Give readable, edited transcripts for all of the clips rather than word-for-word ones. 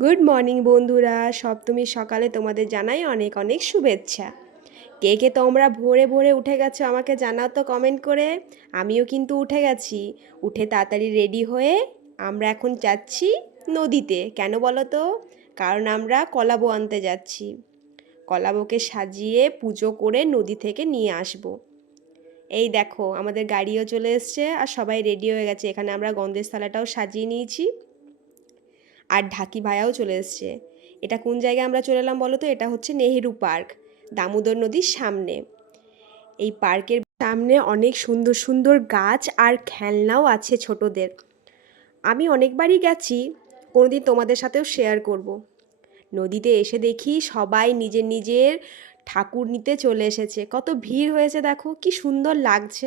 Good morning বন্ধুরা, সপ্তমীর সকালে তোমাদের জানাই অনেক অনেক শুভেচ্ছা। কে কে তোমরা ভোরে ভোরে উঠে গেছো আমাকে জানাও তো কমেন্ট করে। আমিও কিন্তু উঠে গেছি। উঠে তাড়াতাড়ি রেডি হয়ে আমরা এখন যাচ্ছি নদীতে। কেন বলো তো? কারণ আমরা কলাবো আনতে যাচ্ছি। কলাবোকে সাজিয়ে পুজো করে নদী থেকে নিয়ে আসবো। এই দেখো আমাদের গাড়িও চলে এসছে আর সবাই রেডি হয়ে গেছে। এখানে আমরা গন্ধের থালাটাও সাজিয়ে নিয়েছি আর ঢাকি ভাইয়াও চলে এসছে। এটা কোন জায়গায় আমরা চলে এলাম বলো তো? এটা হচ্ছে নেহেরু পার্ক, দামোদর নদীর সামনে। এই পার্কের সামনে অনেক সুন্দর সুন্দর গাছ আর খেলনাও আছে ছোটদের। আমি অনেকবারই গেছি, কোনোদিন তোমাদের সাথেও শেয়ার করব। নদীতে এসে দেখি সবাই নিজের নিজের ঠাকুর নিতে চলে এসেছে। কত ভিড় হয়েছে দেখো, কি সুন্দর লাগছে।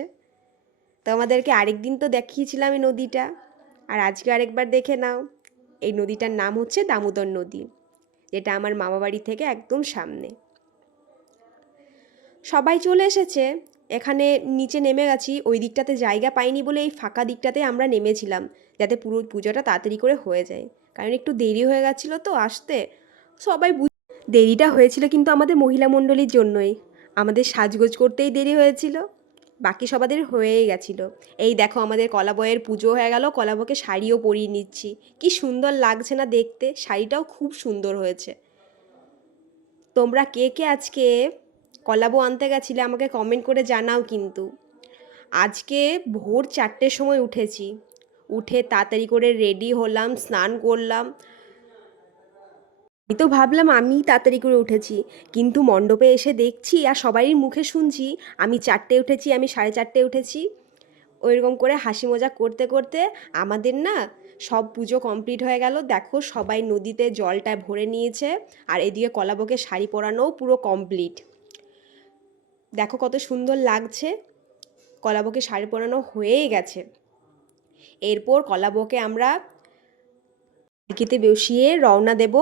তোমাদেরকে আরেকদিন তো দেখিয়েছিলাম এই নদীটা, আর আজকে আরেকবার দেখে নাও। এই নদীটার নাম হচ্ছে দামোদর নদী, যেটা আমার মামাবাড়ি থেকে একদম সামনে। সবাই চলে এসেছে, এখানে নিচে নেমে গেছি। ওই দিকটাতে জায়গা পাইনি বলে এই ফাঁকা দিকটাতে আমরা নেমেছিলাম, যাতে পুরো পুজোটা তাড়াতাড়ি করে হয়ে যায়। কারণ একটু দেরি হয়ে গেছিলো তো আসতে। সবাই দেরিটা হয়েছিল কিন্তু আমাদের মহিলা মণ্ডলীর জন্যই। আমাদের সাজগোজ করতেই দেরি হয়েছিল, বাকি সবাদের হয়েই গেছিলো। এই দেখো আমাদের কলাবয়ের পুজো হয়ে গেল, কলাবকে শাড়িও পরিয়ে নিচ্ছি। কি সুন্দর লাগছে না দেখতে? শাড়িটাও খুব সুন্দর হয়েছে। তোমরা কে কে আজকে কলাবো আনতে গেছিলে আমাকে কমেন্ট করে জানাও কিন্তু। আজকে ভোর 4টের সময় উঠেছি, উঠে তাড়াতাড়ি করে রেডি হলাম, স্নান করলাম। আমি তো ভাবলাম আমি তাড়াতাড়ি করে উঠেছি, কিন্তু মণ্ডপে এসে দেখছি আর সবারই মুখে শুনছি আমি 4টে উঠেছি, আমি 4:30 উঠেছি। ওইরকম করে হাসি মজা করতে করতে আমাদের না সব পুজো কমপ্লিট হয়ে গেল। দেখো সবাই নদীতে জলটা ভরে নিয়েছে, আর এদিকে কলাবকে শাড়ি পরানোও পুরো কমপ্লিট। দেখো কত সুন্দর লাগছে। কলাবকে শাড়ি পরানো হয়েই গেছে। এরপর কলাবকে আমরা পালকিতে বসিয়ে রওনা দেব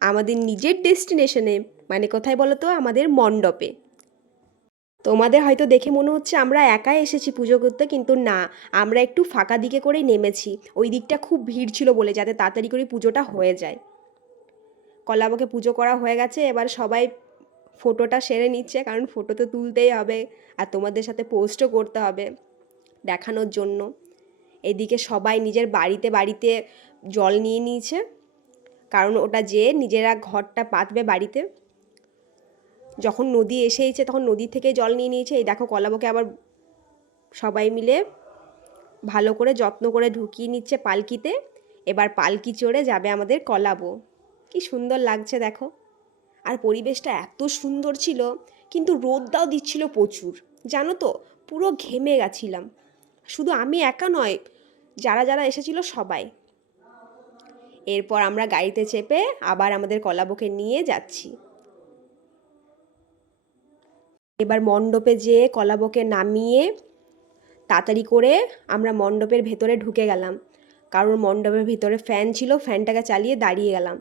আমাদের নিজের ডেস্টিনেশনে। মানে কোথায় বলো তো? আমাদের মণ্ডপে। তোমাদের হয়তো দেখে মনে হচ্ছে আমরা একাই এসেছি পুজো করতে, কিন্তু না, আমরা একটু ফাঁকা দিকে করেই নেমেছি। ওই দিকটা খুব ভিড় ছিল বলে, যাতে তাড়াতাড়ি করে পুজোটা হয়ে যায়। কলাবকে পুজো করা হয়ে গেছে, এবার সবাই ফটোটা সেরে নিচ্ছে, কারণ ফটো তো তুলতেই হবে আর তোমাদের সাথে পোস্টও করতে হবে দেখানোর জন্য। এদিকে সবাই নিজের বাড়িতে বাড়িতে জল নিয়ে নিয়েছে, কারণ ওটা যে নিজেরা ঘরটা পাতবে বাড়িতে। যখন নদী এসেইছে তখন নদী থেকে জল নিয়ে নিয়েছে। এই দেখো কলাবকে আবার সবাই মিলে ভালো করে যত্ন করে ঢুকিয়ে নিচ্ছে পালকিতে। এবার পালকি চড়ে যাবে আমাদের কলাবো। কি সুন্দর লাগছে দেখো। আর পরিবেশটা এত সুন্দর ছিল, কিন্তু রোদটাও দিচ্ছিল প্রচুর, জানো তো, পুরো ঘেমে গেছিলাম। শুধু আমি একা নয়, যারা যারা এসেছিল সবাই। এরপর আমরা গাড়িতে চেপে আবার আমাদের কলাবকে নিয়ে যাচ্ছি। এবার মণ্ডপে যেয়ে কলাবকে নামিয়ে তাড়াতাড়ি করে আমরা মণ্ডপের ভেতরে ঢুকে গেলাম, কারণ মণ্ডপের ভিতরে ফ্যান ছিল, ফ্যানটাকে চালিয়ে দাঁড়িয়ে গেলাম।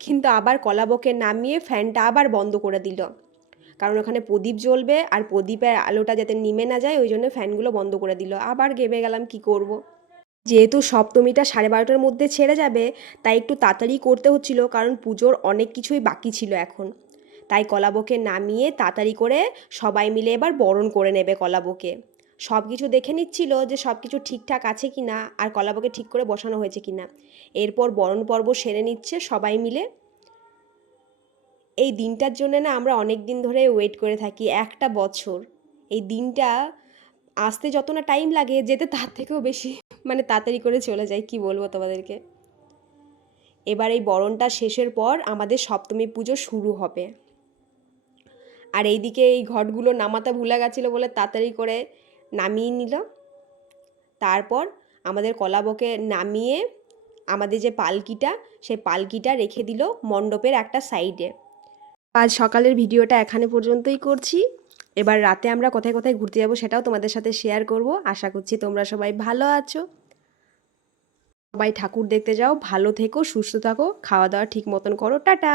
কিন্তু আবার কলাবকে নামিয়ে ফ্যানটা আবার বন্ধ করে দিল, কারণ ওখানে প্রদীপ জ্বলবে আর প্রদীপের আলোটা যাতে নিমে না যায়, ওই জন্য ফ্যানগুলো বন্ধ করে দিল। আবার ঘেমে গেলাম, কি করব। যেহেতু সপ্তমীটা 12:30টার মধ্যে ছেড়ে যাবে, তাই একটু তাড়াতাড়ি করতে হচ্ছিল, কারণ পুজোর অনেক কিছুই বাকি ছিল এখন। তাই কলাবকে নামিয়ে তাড়াতাড়ি করে সবাই মিলে এবার বরণ করে নেবে কলাবকে। সব কিছু দেখে নিচ্ছিল যে সব কিছু ঠিকঠাক আছে কি না, আর কলাবকে ঠিক করে বসানো হয়েছে কি না। এরপর বরণ পর্ব সেরে নিচ্ছে সবাই মিলে। এই দিনটার জন্য না আমরা অনেক দিন ধরে ওয়েট করে থাকি, একটা বছর। এই দিনটা আসতে যত না টাইম লাগে, যেতে তার থেকেও বেশি মানে তাড়াতাড়ি করে চলে যায়, কি বলবো তোমাদেরকে। এবার এই বরণটা শেষের পর আমাদের সপ্তমী পুজো শুরু হবে। আর এইদিকে এই ঘটগুলো নামাতে ভুলে গেছিলো বলে তাড়াতাড়ি করে নামিয়ে নিল। তারপর আমাদের কলাবকে নামিয়ে আমাদের যে পালকিটা, সেই পালকিটা রেখে দিল মণ্ডপের একটা সাইডে। আজ সকালের ভিডিওটা এখানে পর্যন্তই করছি। এবার রাতে আমরা কোথায় কোথায় ঘুরতে যাব সেটাও তোমাদের সাথে শেয়ার করব। আশা করছি তোমরা সবাই ভালো আছো। সবাই ঠাকুর দেখতে যাও, ভালো থেকো, সুস্থ থাকো, খাওয়া দাওয়া ঠিক মতন করো, টাটা।